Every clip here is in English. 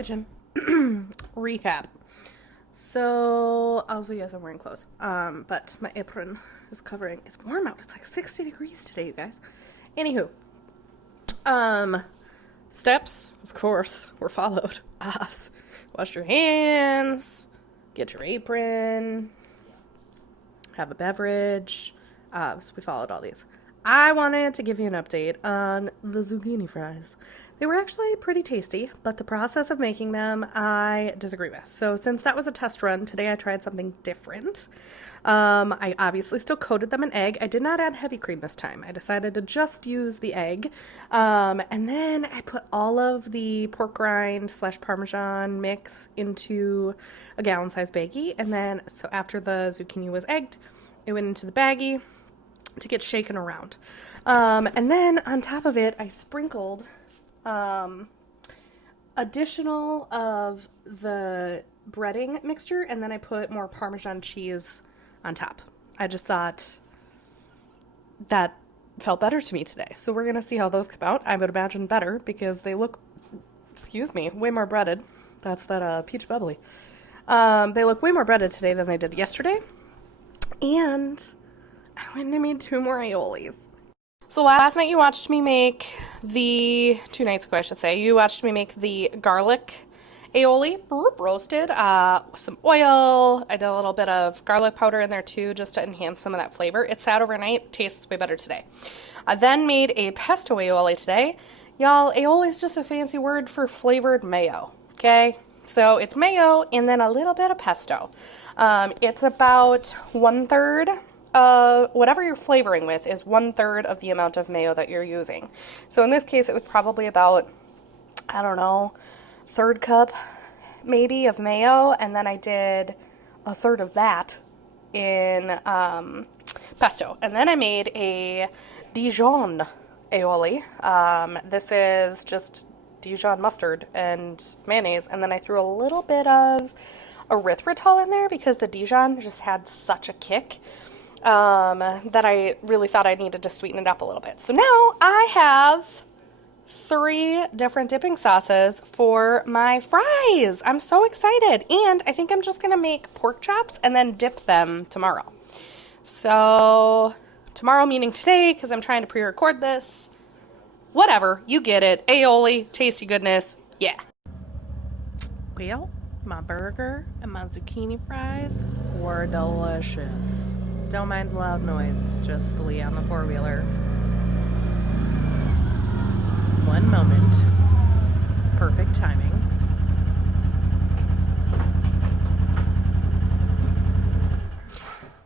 kitchen recap. So also yes, I'm wearing clothes. But my apron is covering. It's warm out. It's like 60 degrees today, you guys. Anywho, steps, of course, were followed. Wash your hands, get your apron, have a beverage. So we followed all these. I wanted to give you an update on the zucchini fries. They were actually pretty tasty, but the process of making them I disagree with. So since that was a test run, today I tried something different. I obviously still coated them in egg. I did not add heavy cream this time. I decided to just use the egg. And then I put all of the pork rind / parmesan mix into a gallon-sized baggie. And then, so after the zucchini was egged, it went into the baggie to get shaken around. And then on top of it, I sprinkled additional of the breading mixture, and then I put more Parmesan cheese on top. I just thought that felt better to me today. So we're going to see how those come out. I would imagine better because they look, way more breaded. That's that peach bubbly. They look way more breaded today than they did yesterday. And I went and made 2 more aiolis. So last night you watched me make 2 nights ago I should say, you watched me make the garlic aioli, roasted, with some oil. I did a little bit of garlic powder in there too, just to enhance some of that flavor. It sat overnight, tastes way better today. I then made a pesto aioli today. Y'all, aioli is just a fancy word for flavored mayo, okay? So it's mayo and then a little bit of pesto. It's about 1/3. Whatever you're flavoring with is 1/3 of the amount of mayo that you're using. So in this case, it was probably about, I don't know, 1/3 cup maybe of mayo. And then I did 1/3 of that in pesto. And then I made a Dijon aioli. This is just Dijon mustard and mayonnaise. And then I threw a little bit of erythritol in there because the Dijon just had such a kick. That I really thought I needed to sweeten it up a little bit. So now I have 3 different dipping sauces for my fries. I'm so excited. And I think I'm just going to make pork chops and then dip them tomorrow. So tomorrow meaning today, because I'm trying to pre-record this. Whatever, you get it. Aioli, tasty goodness, yeah. Well, my burger and my zucchini fries were delicious. Don't mind the loud noise, just Lee on the 4-wheeler. One moment. Perfect timing.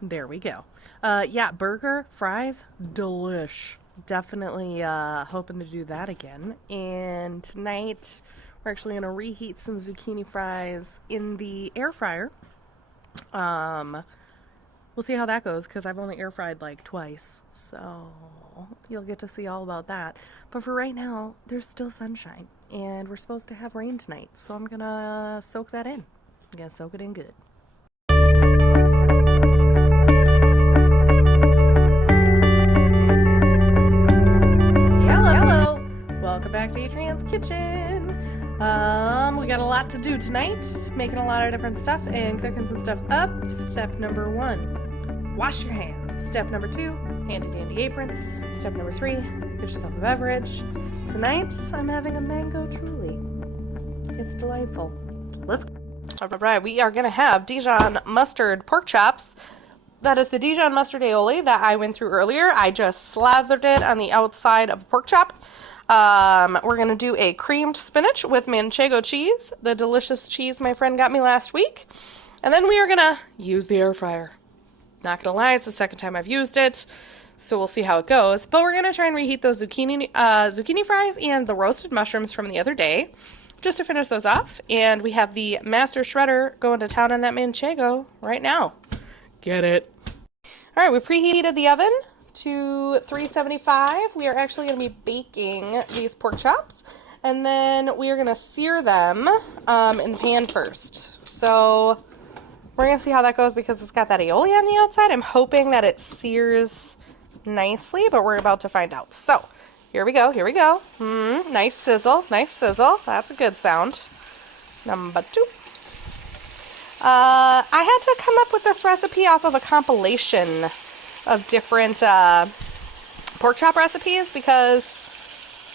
There we go. Yeah, burger, fries, delish. Definitely hoping to do that again. And tonight, we're actually going to reheat some zucchini fries in the air fryer. We'll see how that goes because I've only air fried like twice, so you'll get to see all about that. But for right now, there's still sunshine and we're supposed to have rain tonight, so I'm gonna soak that in. I'm gonna soak it in good. Hello. Welcome back to Adrianne's kitchen. We got a lot to do tonight, making a lot of different stuff and cooking some stuff up. Step number 1, wash your hands. Step number 2, handy dandy apron. Step number 3, get yourself a beverage. Tonight, I'm having a mango truly. It's delightful. Let's go. All right, we are going to have Dijon mustard pork chops. That is the Dijon mustard aioli that I went through earlier. I just slathered it on the outside of a pork chop. We're going to do a creamed spinach with manchego cheese, the delicious cheese my friend got me last week. And then we are going to use the air fryer. Not going to lie, it's the second time I've used it, so we'll see how it goes. But we're going to try and reheat those zucchini fries and the roasted mushrooms from the other day, just to finish those off. And we have the master shredder going to town on that manchego right now. Get it. All right, we preheated the oven to 375. We are actually going to be baking these pork chops, and then we are going to sear them in the pan first. So we're going to see how that goes because it's got that aioli on the outside. I'm hoping that it sears nicely, but we're about to find out. So here we go. Nice sizzle. That's a good sound. Number 2. I had to come up with this recipe off of a compilation of different pork chop recipes because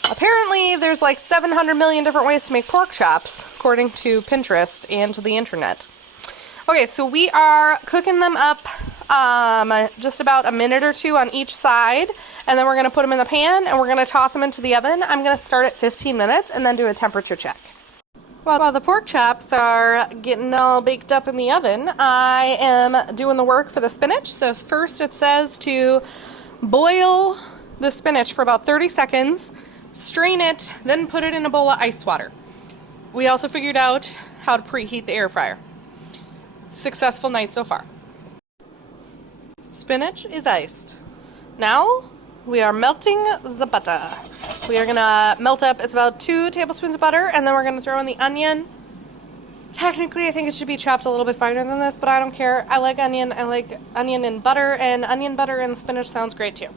apparently there's like 700 million different ways to make pork chops, according to Pinterest and the internet. Okay, so we are cooking them up just about a minute or 2 on each side, and then we're going to put them in the pan and we're going to toss them into the oven. I'm going to start at 15 minutes and then do a temperature check. While the pork chops are getting all baked up in the oven, I am doing the work for the spinach. So first it says to boil the spinach for about 30 seconds, strain it, then put it in a bowl of ice water. We also figured out how to preheat the air fryer. Successful night so far. Spinach is iced. Now we are melting the butter. We are gonna melt up, it's about 2 tablespoons of butter, and then we're gonna throw in the onion. Technically, I think it should be chopped a little bit finer than this, but I don't care. I like onion and butter, and onion, butter, and spinach sounds great too.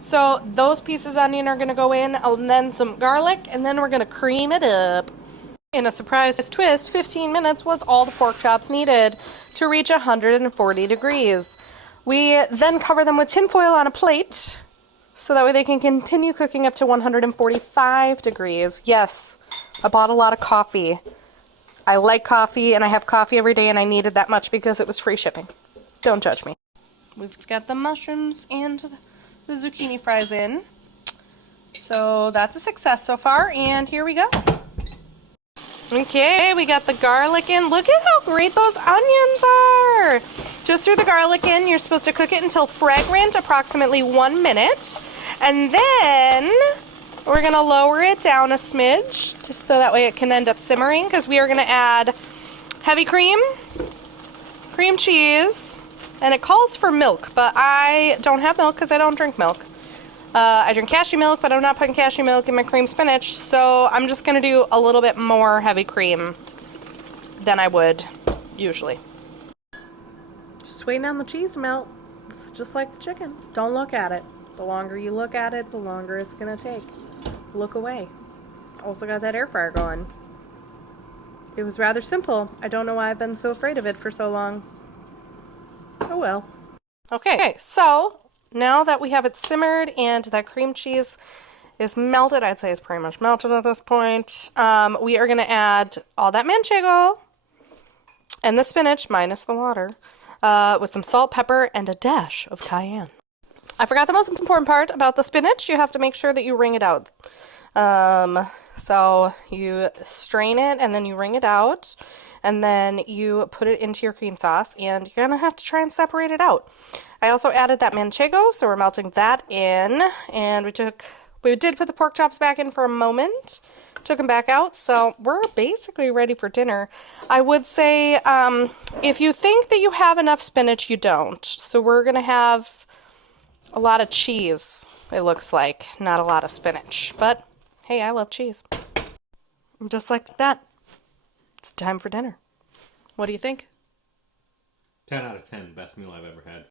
So those pieces of onion are gonna go in, and then some garlic, and then we're gonna cream it up. In a surprise twist, 15 minutes was all the pork chops needed to reach 140 degrees. We then cover them with tin foil on a plate, so that way they can continue cooking up to 145 degrees. Yes, I bought a lot of coffee. I like coffee, and I have coffee every day, and I needed that much because it was free shipping. Don't judge me. We've got the mushrooms and the zucchini fries in. So that's a success so far, and here we go. Okay, we got the garlic in. Look at how great those onions are. Just threw the garlic in. You're supposed to cook it until fragrant, approximately 1 minute. And then we're going to lower it down a smidge just so that way it can end up simmering, because we are going to add heavy cream cheese, and it calls for milk, but I don't have milk because I don't drink milk. I drink cashew milk, but I'm not putting cashew milk in my cream spinach, so I'm just going to do a little bit more heavy cream than I would usually. Just waiting on the cheese to melt. It's just like the chicken. Don't look at it. The longer you look at it, the longer it's going to take. Look away. Also got that air fryer going. It was rather simple. I don't know why I've been so afraid of it for so long. Oh well. Okay, so now that we have it simmered and that cream cheese is melted, I'd say it's pretty much melted at this point, we are going to add all that manchego and the spinach minus the water with some salt, pepper, and a dash of cayenne. I forgot the most important part about the spinach. You have to make sure that you wring it out. So you strain it and then you wring it out, and then you put it into your cream sauce, and you're going to have to try and separate it out. I also added that manchego, so we're melting that in, and we did put the pork chops back in for a moment, took them back out, so we're basically ready for dinner. I would say if you think that you have enough spinach, you don't. So we're going to have a lot of cheese, it looks like, not a lot of spinach, but hey, I love cheese. Just like that, it's time for dinner. What do you think? 10 out of 10, best meal I've ever had.